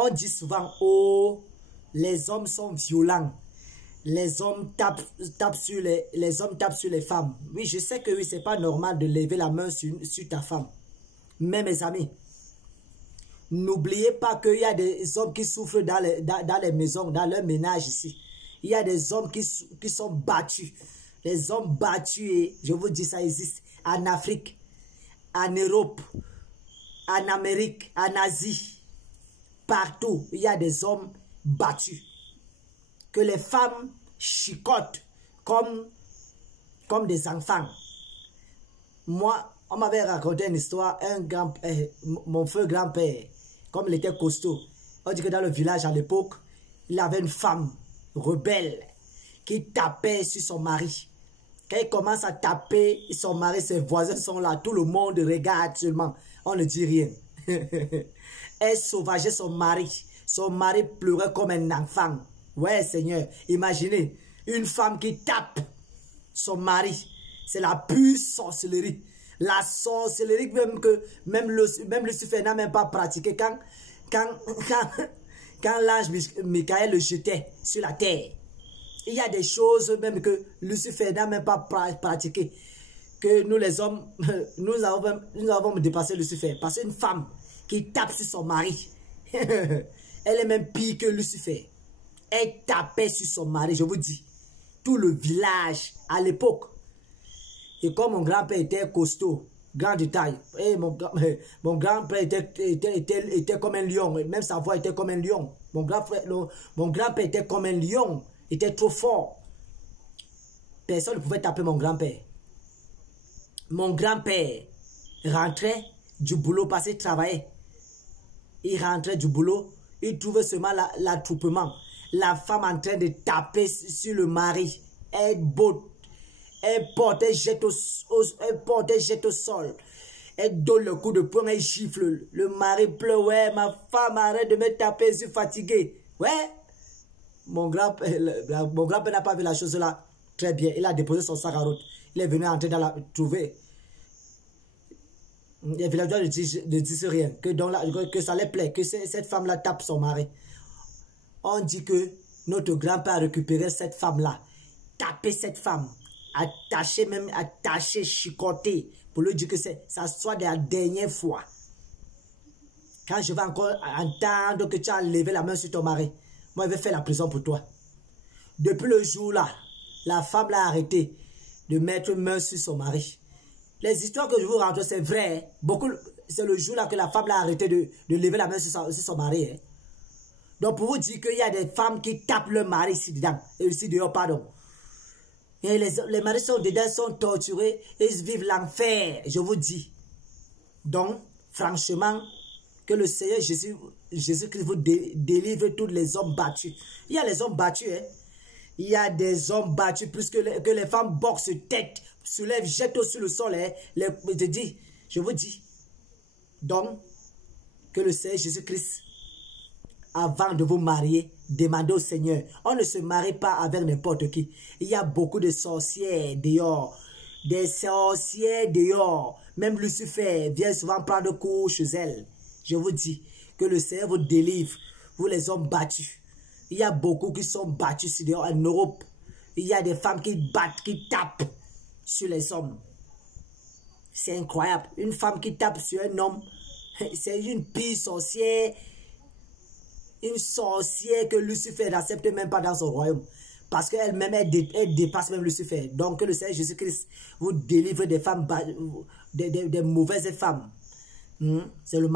On dit souvent, oh, les hommes sont violents. Les hommes tapent sur les hommes tapent sur les femmes. Oui, je sais que oui, c'est pas normal de lever la main sur ta femme. Mais mes amis, n'oubliez pas qu'il y a des hommes qui souffrent dans les maisons, dans leur ménage ici. Il y a des hommes qui sont battus. Les hommes battus, et je vous dis, ça existe en Afrique, en Europe, en Amérique, en Asie. Partout, il y a des hommes battus. Que les femmes chicotent comme des enfants. Moi, on m'avait raconté une histoire, mon feu grand-père, comme il était costaud. On dit que dans le village à l'époque, il avait une femme rebelle qui tapait sur son mari. Quand il commence à taper son mari, ses voisins sont là, tout le monde regarde seulement, on ne dit rien. Elle sauvageait son mari. Son mari pleurait comme un enfant. Ouais, Seigneur, imaginez, une femme qui tape son mari. C'est la pure sorcellerie. La sorcellerie même Lucifer n'a même pas pratiqué quand l'ange Michael le jetait sur la terre. Il y a des choses même que Lucifer n'a même pas pratiqué. Que nous les hommes, nous avons dépassé Lucifer. Parce qu'une femme qui tape sur son mari, elle est même pire que Lucifer. Elle tapait sur son mari, je vous dis. Tout le village à l'époque. Et comme mon grand-père était costaud, grand de taille, et mon grand-père était comme un lion, même sa voix était comme un lion. Mon grand-père était comme un lion, était trop fort. Personne ne pouvait taper mon grand-père. Mon grand-père rentrait du boulot parce qu'il travaillait. Il rentrait du boulot, il trouvait seulement l'attroupement. La femme en train de taper sur le mari. Elle portait jette au sol. Elle donne le coup de poing, elle gifle. Le mari pleure. Ouais, ma femme, arrête de me taper, je suis fatigué. Ouais. Mon grand-père n'a pas vu la chose là très bien. Il a déposé son sac à route. Il est venu entrer dans la trouver. Les villageois ne disent rien. Que ça les plaît. Que cette femme-là tape son mari. On dit que notre grand-père a récupéré cette femme-là. Taper cette femme. Attacher, chicoter. Pour lui dire que ça soit de la dernière fois. Quand je vais encore entendre que tu as levé la main sur ton mari, moi je vais faire la prison pour toi. Depuis le jour-là, la femme l'a arrêté de mettre main sur son mari. Les histoires que je vous raconte, c'est vrai. C'est le jour-là que la femme l'a arrêté de lever la main sur son mari. Hein. Donc pour vous dire qu'il y a des femmes qui tapent leur mari ici dedans, ici dehors, pardon. Et les maris sont dedans, sont torturés, et ils vivent l'enfer, je vous dis. Donc, franchement, que le Seigneur Jésus-Christ vous délivre tous les hommes battus. Il y a les hommes battus, hein. Il y a des hommes battus, plus que les femmes boxent tête, soulèvent, jettent sur le sol, hein. Je vous dis. Donc, que le Seigneur Jésus-Christ, avant de vous marier, demandez au Seigneur. On ne se marie pas avec n'importe qui. Il y a beaucoup de sorcières dehors. Des sorcières dehors. Même Lucifer vient souvent prendre cours chez elle. Je vous dis que le Seigneur vous délivre. Vous les hommes battus. Il y a beaucoup qui sont battus dehors en Europe. Il y a des femmes qui battent, qui tapent sur les hommes. C'est incroyable. Une femme qui tape sur un homme, c'est une pire sorcière. Une sorcière que Lucifer n'accepte même pas dans son royaume. Parce qu'elle-même, elle dépasse même Lucifer. Donc que le Seigneur Jésus-Christ vous délivre des femmes, des mauvaises femmes. C'est le